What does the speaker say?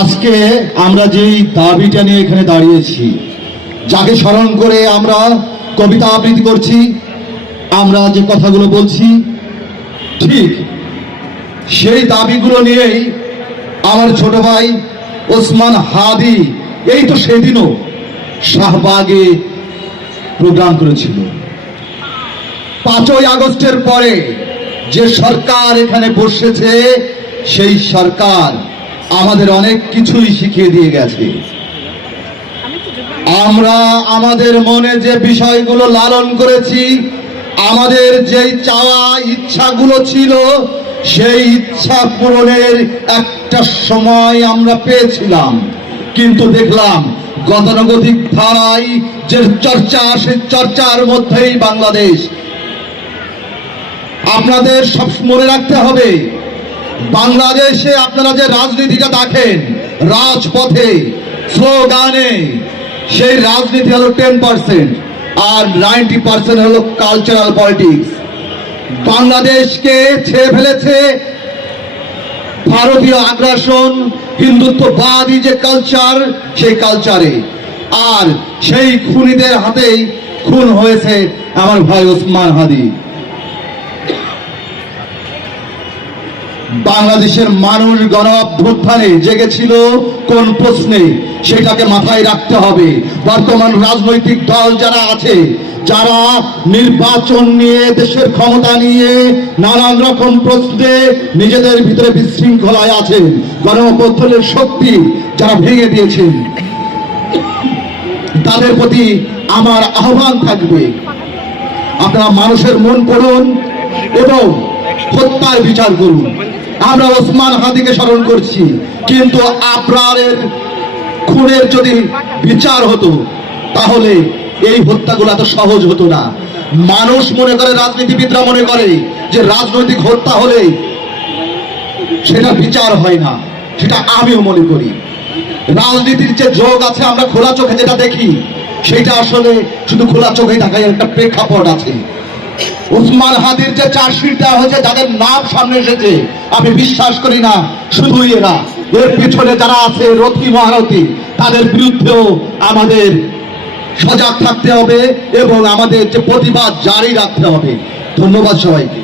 আজকে আমরা যেই দাবিটা নিয়ে এখানে দাঁড়িয়েছি, যাকে স্মরণ করে আমরা কবিতা আবৃত্তি করছি, আমরা যে কথাগুলো বলছি, ঠিক সেই দাবিগুলো নিয়েই আমার ছোট ভাই ওসমান হাদি, এই তো সেদিনও শাহবাগে প্রোগ্রাম করেছিল। পাঁচই আগস্টের পরে যে সরকার এখানে বসেছে, সেই সরকার আমাদের অনেক কিছুই শিখিয়ে দিয়ে গেছে। আমরা আমাদের মনে যে বিষয়গুলো লালন করেছি, আমাদের যেই চাওয়া ইচ্ছাগুলো ছিল, সেই ইচ্ছা পূরণের একটা সময় আমরা পেয়েছিলাম। কিন্তু দেখলাম, গতানুগতিক ধারায় যে চর্চা, সেই চর্চার মধ্যেই বাংলাদেশ। আপনাদের সব মনে রাখতে হবে বাংলাদেশে আপনারা যে রাজনীতিটা দেখেন, রাজপথে, স্লোগানে, সেই রাজনীতি হলো টেন পার্সেন্ট আর নাইনটি পার্সেন্ট হলো কালচারাল পলিটিক্স বাংলাদেশকে ছেড়ে ফেলেছে ভারতীয় আগ্রাসন, হিন্দুত্ববাদী যে কালচার সেই কালচারে আর সেই খুনিদের হাতেই খুন হয়েছে আমার ভাই ওসমান হাদি। বাংলাদেশের মানুষ গণ অভ্যুত্থানে জেগেছিল কোন প্রশ্নে? সেটাকে মাথায় রাখতে হবে। বর্তমান রাজনৈতিক দল যারা আছে, যারা নির্বাচন নিয়ে দেশের ক্ষমতা নিয়ে নানান রকম প্রশ্নে নিজেদের ভিতরে বিশৃঙ্খলায় আছেন গণ অভ্যুত্থানের শক্তি যারা ভেঙে দিয়েছেন তাদের প্রতি আমার আহ্বান থাকবে। আপনারা মানুষের মন করুন এবং হত্যার বিচার করুন। আমরা ওসমান হাদিকে স্মরণ করছি। কিন্তু আপনারের খুনের যদি বিচার হতো, তাহলে এই হত্যাগুলো এত সহজ হতো না। মানুষ মনে করে, রাজনীতিবিদরা মনে করে যে রাজনৈতিক হত্যা হলে সেটা বিচার হয় না। সেটা আমিও মনে করি। রাজনীতির যে যোগ আছে, আমরা খোলা চোখে যেটা দেখি, সেটা আসলে শুধু খোলা চোখে দেখার একটা প্রেক্ষাপট আছে। উসমান হাদির যে চার্জশিট দেওয়া হয়েছে, যাদের নাম সামনে এসেছে, আমি বিশ্বাস করি না, শুধুই এরা। এর পিছনে যারা আছে, রথী মহারথী, তাদের বিরুদ্ধেও আমাদের সজাগ থাকতে হবে এবং আমাদের যে প্রতিবাদ জারি রাখতে হবে। ধন্যবাদ সবাইকে।